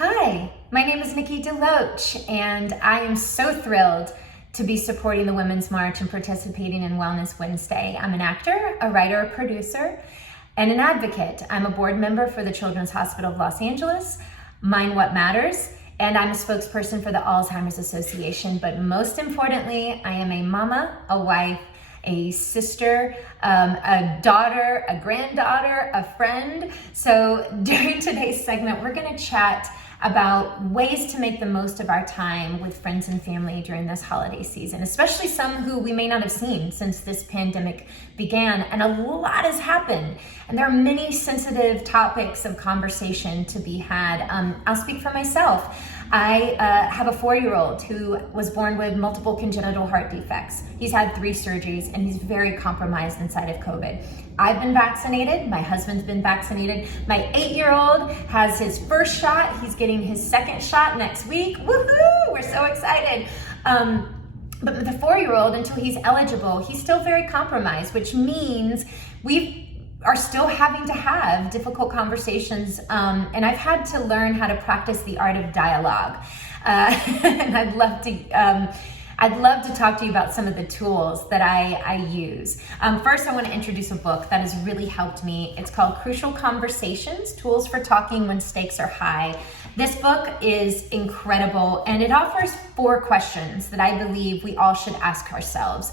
Hi, my name is Nikki DeLoach, and I am so thrilled to be supporting the Women's March and participating in Wellness Wednesday. I'm an actor, a writer, a producer, and an advocate. I'm a board member for the Children's Hospital of Los Angeles, Mind What Matters, and I'm a spokesperson for the Alzheimer's Association. But most importantly, I am a mama, a wife, a sister, a daughter, a granddaughter, a friend. So during today's segment, we're going to chat about ways to make the most of our time with friends and family during this holiday season, especially some who we may not have seen since this pandemic began, and a lot has happened. And there are many sensitive topics of conversation to be had. I'll speak for myself. I have a 4-year-old who was born with multiple congenital heart defects. He's had 3 surgeries and he's very compromised inside of COVID. I've been vaccinated, my husband's been vaccinated. My 8-year-old has his first shot, he's getting his second shot next week. Woohoo, we're so excited. But with the 4-year-old, until he's eligible, he's still very compromised, which means we are still having to have difficult conversations, and I've had to learn how to practice the art of dialogue. And I'd love to talk to you about some of the tools that I use. First, I want to introduce a book that has really helped me. It's called Crucial Conversations: Tools for Talking When Stakes Are High. This book is incredible, and it offers 4 questions that I believe we all should ask ourselves.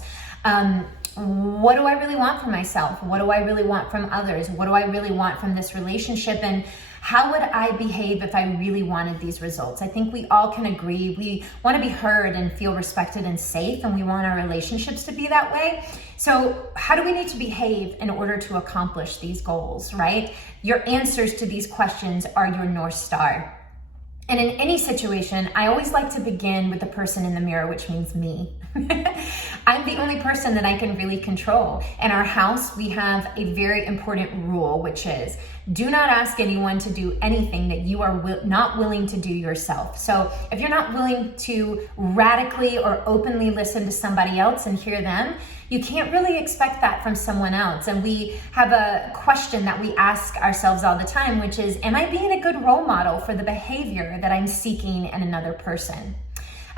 What do I really want from myself? What do I really want from others? What do I really want from this relationship? And how would I behave if I really wanted these results? I think we all can agree we want to be heard and feel respected and safe, and we want our relationships to be that way. So how do we need to behave in order to accomplish these goals, right? Your answers to these questions are your North Star. And in any situation, I always like to begin with the person in the mirror, which means me. I'm the only person that I can really control. In our house, we have a very important rule, which is do not ask anyone to do anything that you are not willing to do yourself. So if you're not willing to radically or openly listen to somebody else and hear them, you can't really expect that from someone else. And we have a question that we ask ourselves all the time, which is, am I being a good role model for the behavior that I'm seeking in another person?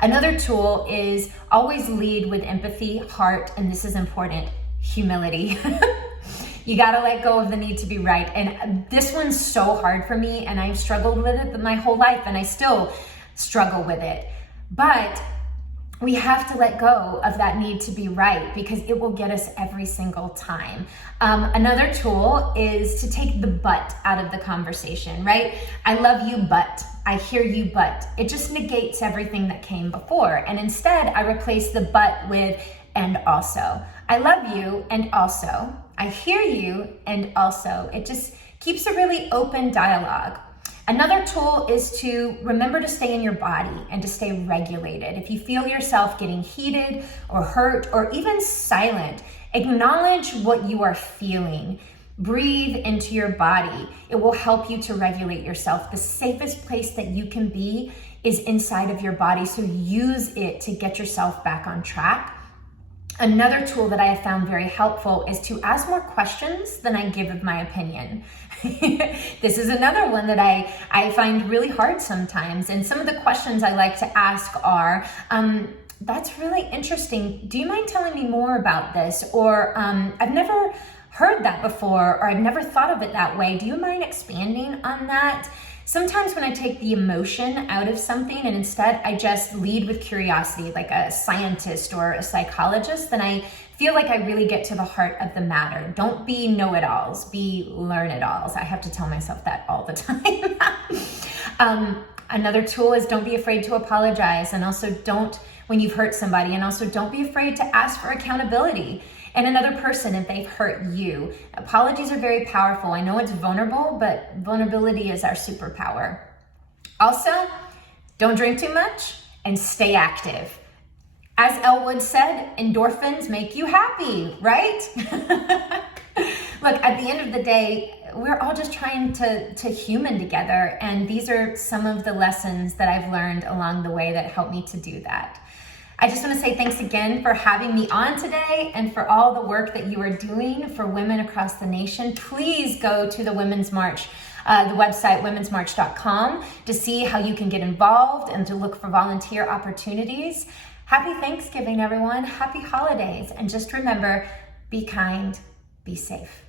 Another tool is always lead with empathy, heart, and this is important, humility. You gotta let go of the need to be right. And this one's so hard for me, and I've struggled with it my whole life, and I still struggle with it. But we have to let go of that need to be right, because it will get us every single time. Another tool is to take the but out of the conversation, right? I love you, but I hear you, but it just negates everything that came before. And instead I replace the but with and also. I love you and also. I hear you and also. It just keeps a really open dialogue. Another tool is to remember to stay in your body and to stay regulated. If you feel yourself getting heated or hurt or even silent, acknowledge what you are feeling. Breathe into your body. It will help you to regulate yourself. The safest place that you can be is inside of your body, so use it to get yourself back on track. Another tool that I have found very helpful is to ask more questions than I give of my opinion. This is another one that I find really hard sometimes. And some of the questions I like to ask are, that's really interesting. Do you mind telling me more about this? Or I've never heard that before, or I've never thought of it that way. Do you mind expanding on that? Sometimes when I take the emotion out of something and instead I just lead with curiosity, like a scientist or a psychologist, then I feel like I really get to the heart of the matter. Don't be know-it-alls, be learn-it-alls. I have to tell myself that all the time. Another tool is don't be afraid to apologize, and also when you've hurt somebody, and also don't be afraid to ask for accountability and another person if they've hurt you. Apologies are very powerful. I know it's vulnerable, but vulnerability is our superpower. Also, don't drink too much and stay active. As Elwood said, endorphins make you happy, right? Look, at the end of the day, we're all just trying to human together, and these are some of the lessons that I've learned along the way that help me to do that. I just want to say thanks again for having me on today and for all the work that you are doing for women across the nation. Please go to the Women's March the website womensmarch.com to see how you can get involved and to look for volunteer opportunities. Happy Thanksgiving, everyone. Happy holidays. And just remember, be kind, be safe.